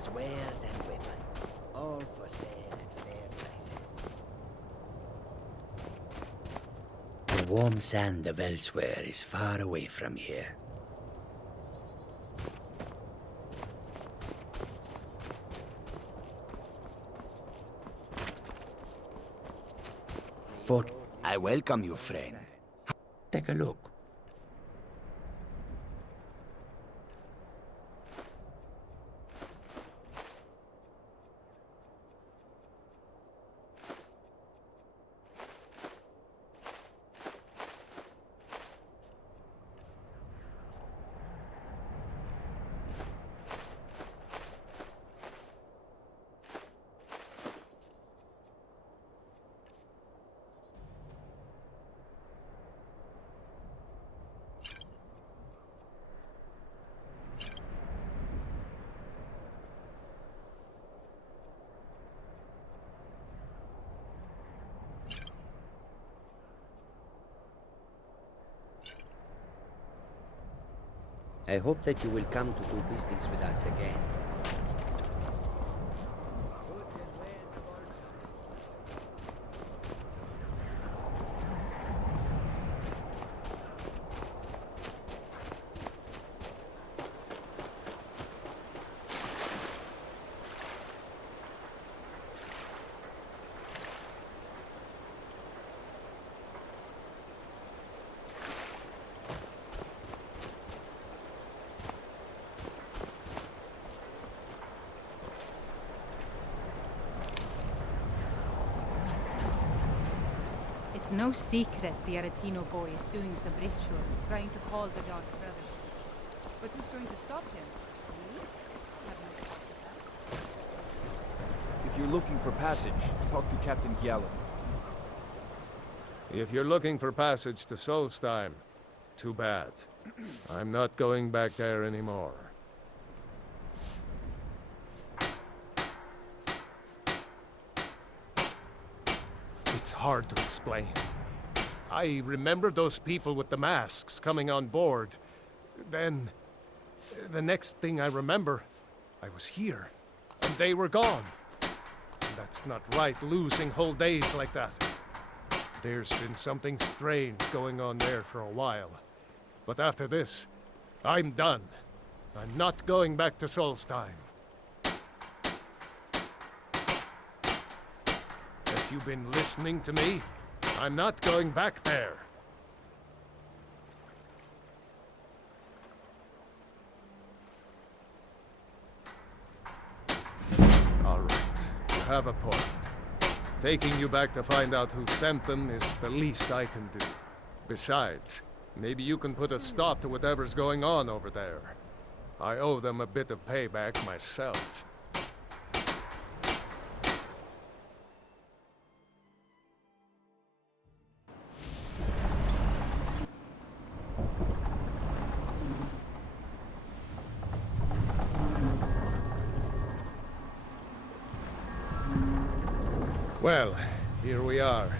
Captain's wares and weapons, all for sale at fair prices. The warm sand of elsewhere is far away from here. Fort, I welcome you, friend. Take a look. I hope that you will come to do business with us again. It's no secret the Aretino boy is doing some ritual, trying to call the Dark Brother. But who's going to stop him? Me? Have no thought of that. If you're looking for passage, talk to Captain Giallo. If you're looking for passage to Solstheim, too bad. I'm not going back there anymore. It's hard to explain. I remember those people with the masks coming on board. Then, the next thing I remember, I was here, and they were gone. And that's not right, losing whole days like that. There's been something strange going on there for a while. But after this, I'm done. I'm not going back to Solstheim. If you've been listening to me, I'm not going back there. All right, you have a point. Taking you back to find out who sent them is the least I can do. Besides, maybe you can put a stop to whatever's going on over there. I owe them a bit of payback myself. Well, here we are.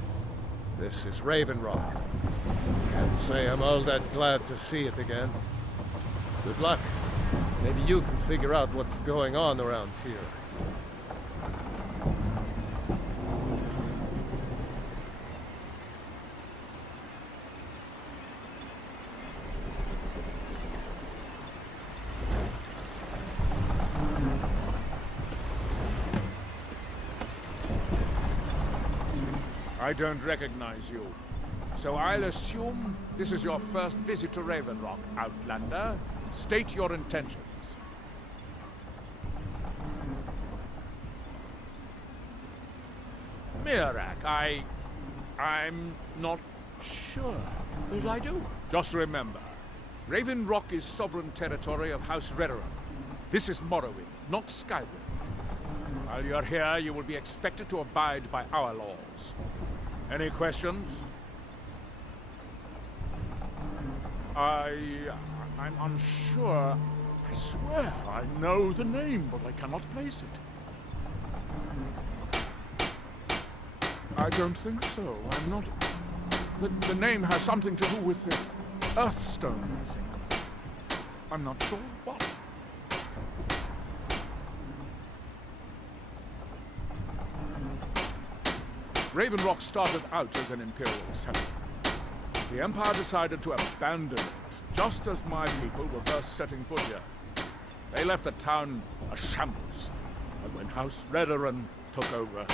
This is Raven Rock. Can't say I'm all that glad to see it again. Good luck. Maybe you can figure out what's going on around here. I don't recognize you. So I'll assume this is your first visit to Raven Rock, Outlander. State your intentions. Mirak, I'm not sure that I do. Just remember, Raven Rock is sovereign territory of House Redoran. This is Morrowind, not Skyrim. While you're here, you will be expected to abide by our laws. Any questions? I'm unsure. I swear I know the name, but I cannot place it. I don't think so. I'm not... The name has something to do with the Earthstone, I think. I'm not sure what. Raven Rock started out as an Imperial settlement. The Empire decided to abandon it, just as my people were first setting foot here. They left the town a shambles, and when House Redoran took over,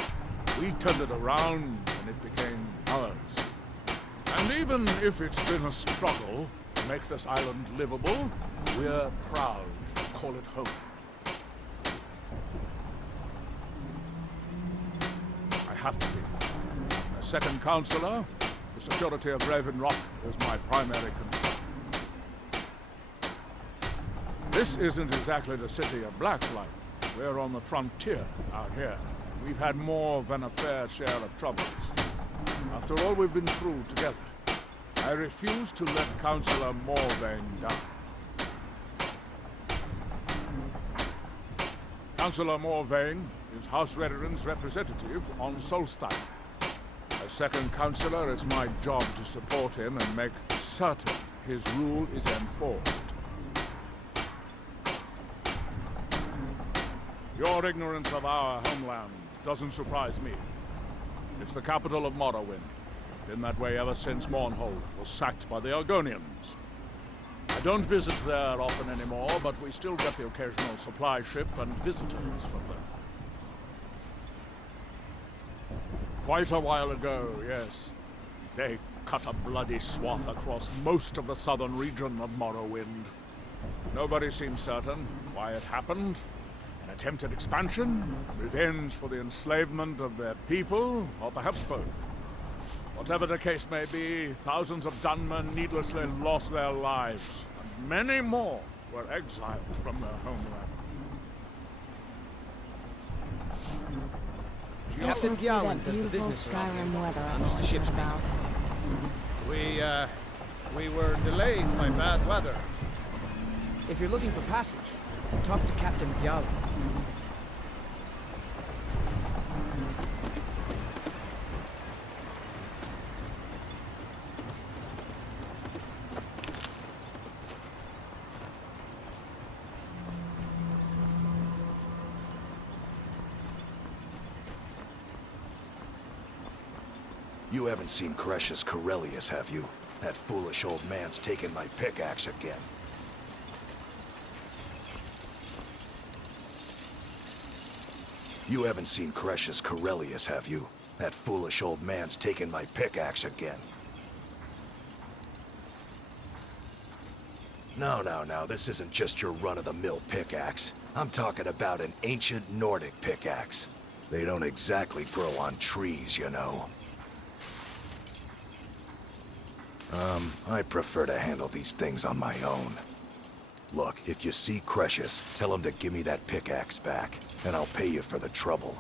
we turned it around and it became ours. And even if it's been a struggle to make this island livable, we're proud to call it home. I have to be. As second counselor, the security of Raven Rock is my primary concern. This isn't exactly the city of Blacklight. We're on the frontier out here. We've had more than a fair share of troubles. After all we've been through together, I refuse to let Councillor Morvain down. Councillor Morvain is House Redoran's representative on Solstein. As second Councillor, it's my job to support him and make certain his rule is enforced. Your ignorance of our homeland doesn't surprise me. It's the capital of Morrowind. Been that way ever since Mournhold was sacked by the Argonians. I don't visit there often anymore, but we still get the occasional supply ship and visitors from there. Quite a while ago, yes. They cut a bloody swath across most of the southern region of Morrowind. Nobody seems certain why it happened. An attempted expansion, revenge for the enslavement of their people, or perhaps both. Whatever the case may be, thousands of Dunmen needlessly lost their lives, and many more were exiled from their homeland. Captain Gjallan does the business around Skyrim here. weather I'm just a ship's mate. about. We were delayed by bad weather. If you're looking for passage, talk to Captain Gjallan. You haven't seen Cretius Corellius, have you? That foolish old man's taken my pickaxe again. You haven't seen Cretius Corellius, have you? That foolish old man's taken my pickaxe again. No, this isn't just your run-of-the-mill pickaxe. I'm talking about an ancient Nordic pickaxe. They don't exactly grow on trees, you know. I prefer to handle these things on my own. Look, if you see Cretius, tell him to give me that pickaxe back, and I'll pay you for the trouble.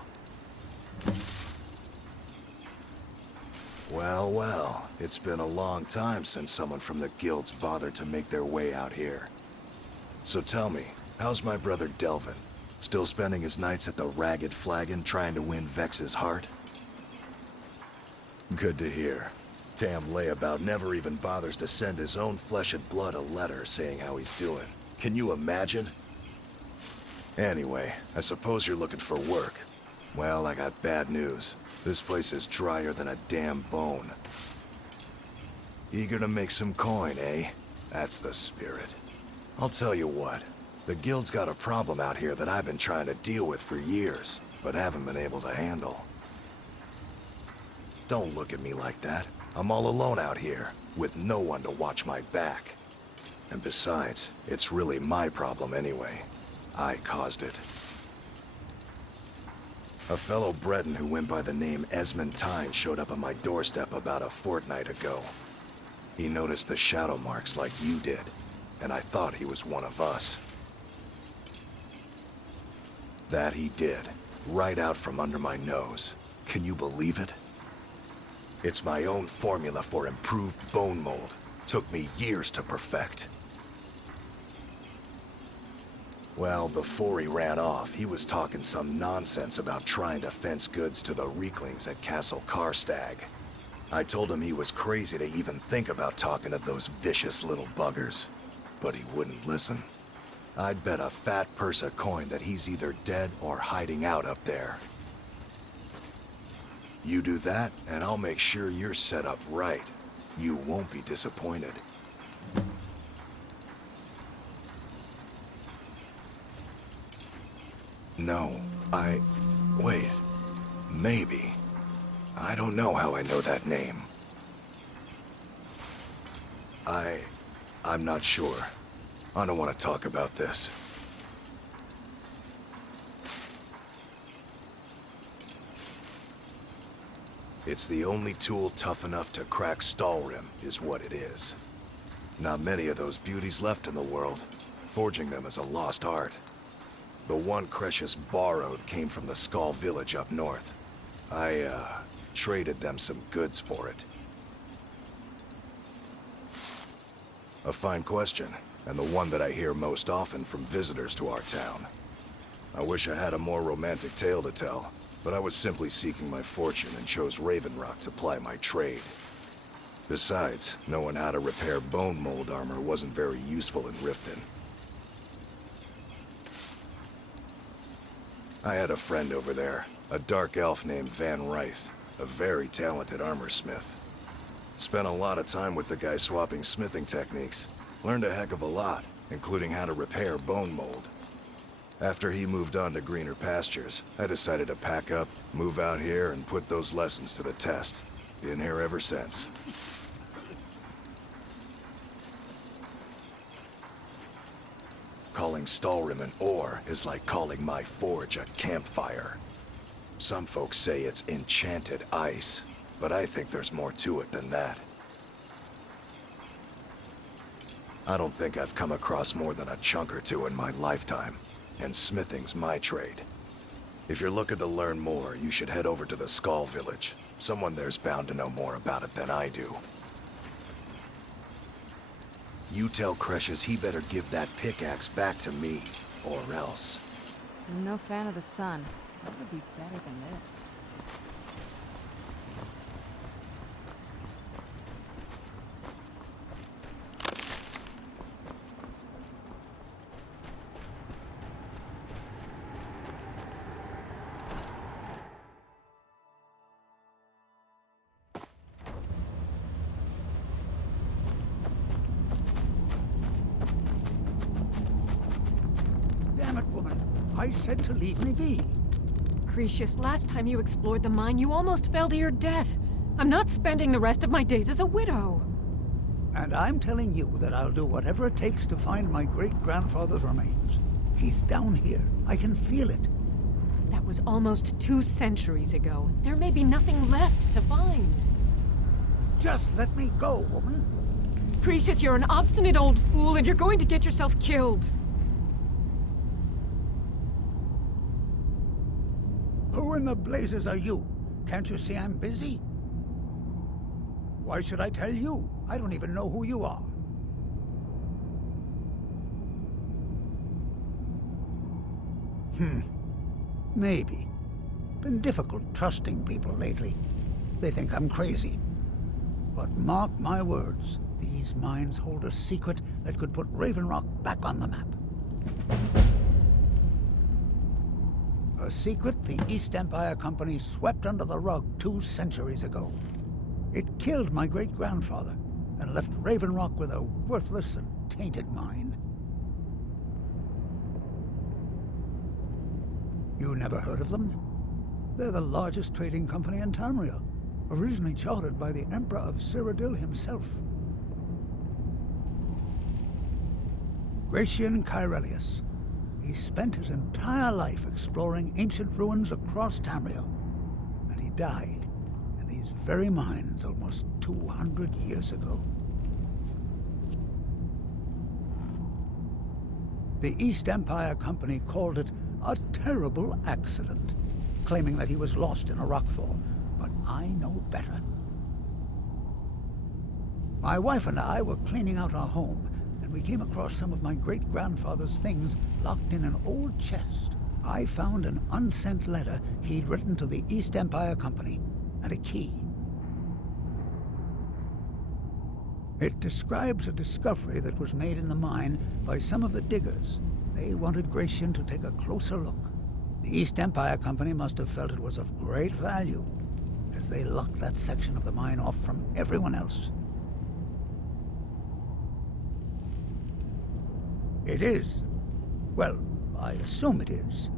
Well, it's been a long time since someone from the guilds bothered to make their way out here. So tell me, how's my brother Delvin? Still spending his nights at the Ragged Flagon trying to win Vex's heart? Good to hear. Tam Layabout never even bothers to send his own flesh and blood a letter saying how he's doing. Can you imagine? Anyway, I suppose you're looking for work. Well, I got bad news. This place is drier than a damn bone. Eager to make some coin, eh? That's the spirit. I'll tell you what. The guild's got a problem out here that I've been trying to deal with for years, but haven't been able to handle. Don't look at me like that. I'm all alone out here, with no one to watch my back. And besides, it's really my problem anyway. I caused it. A fellow Breton who went by the name Esmond Tyne showed up on my doorstep about a fortnight ago. He noticed the shadow marks like you did, and I thought he was one of us. That he did, right out from under my nose. Can you believe it? It's my own formula for improved bone mold. Took me years to perfect. Well, before he ran off, he was talking some nonsense about trying to fence goods to the Reeklings at Castle Karstag. I told him he was crazy to even think about talking to those vicious little buggers. But he wouldn't listen. I'd bet a fat purse of coin that he's either dead or hiding out up there. You do that, and I'll make sure you're set up right. You won't be disappointed. No, wait. Maybe. I don't know how I know that name. I'm not sure. I don't want to talk about this. It's the only tool tough enough to crack Skyrim, is what it is. Not many of those beauties left in the world. Forging them is a lost art. The one Cretius borrowed came from the Skull village up north. I, traded them some goods for it. A fine question, and the one that I hear most often from visitors to our town. I wish I had a more romantic tale to tell, but I was simply seeking my fortune and chose Raven Rock to ply my trade. Besides, knowing how to repair bone mold armor wasn't very useful in Riften. I had a friend over there, a dark elf named Van Ryth, a very talented armor smith. Spent a lot of time with the guy swapping smithing techniques. Learned a heck of a lot, including how to repair bone mold. After he moved on to greener pastures, I decided to pack up, move out here, and put those lessons to the test. Been here ever since. Calling Skyrim an ore is like calling my forge a campfire. Some folks say it's enchanted ice, but I think there's more to it than that. I don't think I've come across more than a chunk or two in my lifetime, and smithing's my trade. If you're looking to learn more, you should head over to the Skull village. Someone there's bound to know more about it than I do. You tell Cretius he better give that pickaxe back to me, or else. I'm no fan of the sun. What would be better than this? Damn it, woman. I said to leave me be. Cretius, last time you explored the mine, you almost fell to your death. I'm not spending the rest of my days as a widow. And I'm telling you that I'll do whatever it takes to find my great-grandfather's remains. He's down here. I can feel it. That was almost 2 centuries ago. There may be nothing left to find. Just let me go, woman. Cretius, you're an obstinate old fool, and you're going to get yourself killed. Who in the blazes are you? Can't you see I'm busy? Why should I tell you? I don't even know who you are. Maybe. Been difficult trusting people lately. They think I'm crazy. But mark my words, these mines hold a secret that could put Raven Rock back on the map. A secret the East Empire Company swept under the rug 2 centuries ago. It killed my great-grandfather and left Raven Rock with a worthless and tainted mine. You never heard of them? They're the largest trading company in Tamriel, originally chartered by the Emperor of Cyrodiil himself. Gratian Kyrelius. He spent his entire life exploring ancient ruins across Tamriel, and he died in these very mines almost 200 years ago. The East Empire Company called it a terrible accident, claiming that he was lost in a rockfall, but I know better. My wife and I were cleaning out our home, and we came across some of my great-grandfather's things locked in an old chest. I found an unsent letter he'd written to the East Empire Company, and a key. It describes a discovery that was made in the mine by some of the diggers. They wanted Gratian to take a closer look. The East Empire Company must have felt it was of great value, as they locked that section of the mine off from everyone else. It is. Well, I assume it is.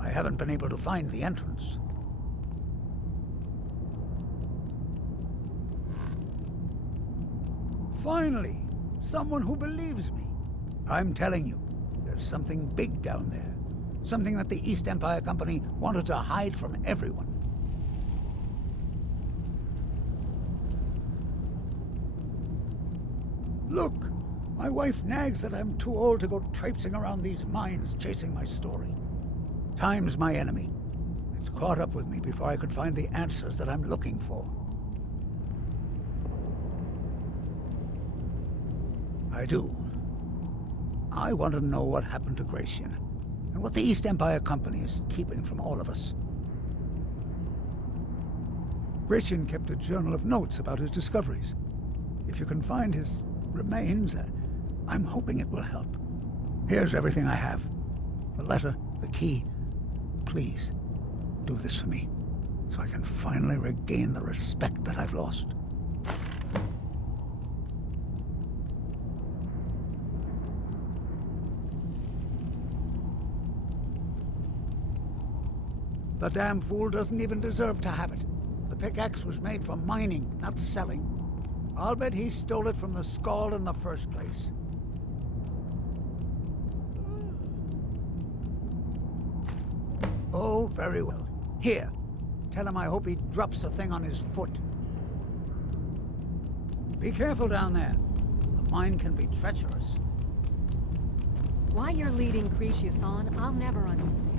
I haven't been able to find the entrance. Finally, someone who believes me. I'm telling you, there's something big down there. Something that the East Empire Company wanted to hide from everyone. Look, my wife nags that I'm too old to go traipsing around these mines chasing my story. Time's my enemy. It's caught up with me before I could find the answers that I'm looking for. I do. I want to know what happened to Gratian, and what the East Empire Company is keeping from all of us. Gratian kept a journal of notes about his discoveries. If you can find his remains, I'm hoping it will help. Here's everything I have. The letter, the key. Please, do this for me, so I can finally regain the respect that I've lost. The damn fool doesn't even deserve to have it. The pickaxe was made for mining, not selling. I'll bet he stole it from the Skald in the first place. Oh, very well. Here. Tell him I hope he drops the thing on his foot. Be careful down there. The mine can be treacherous. Why you're leading Cretius on, I'll never understand.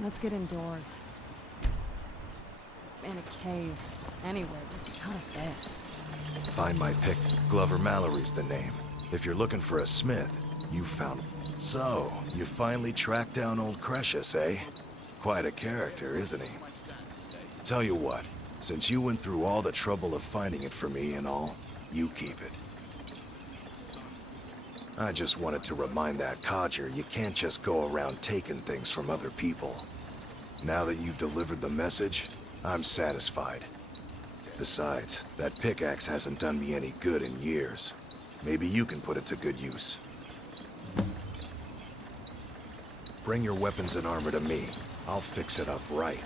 Let's get indoors. In a cave. Anywhere, just out of this. Find my pick. Glover Mallory's the name. If you're looking for a smith, you found... So, you finally tracked down old Cretius, eh? Quite a character, isn't he? Tell you what, since you went through all the trouble of finding it for me and all, you keep it. I just wanted to remind that codger you can't just go around taking things from other people. Now that you've delivered the message, I'm satisfied. Besides, that pickaxe hasn't done me any good in years. Maybe you can put it to good use. Bring your weapons and armor to me. I'll fix it up right.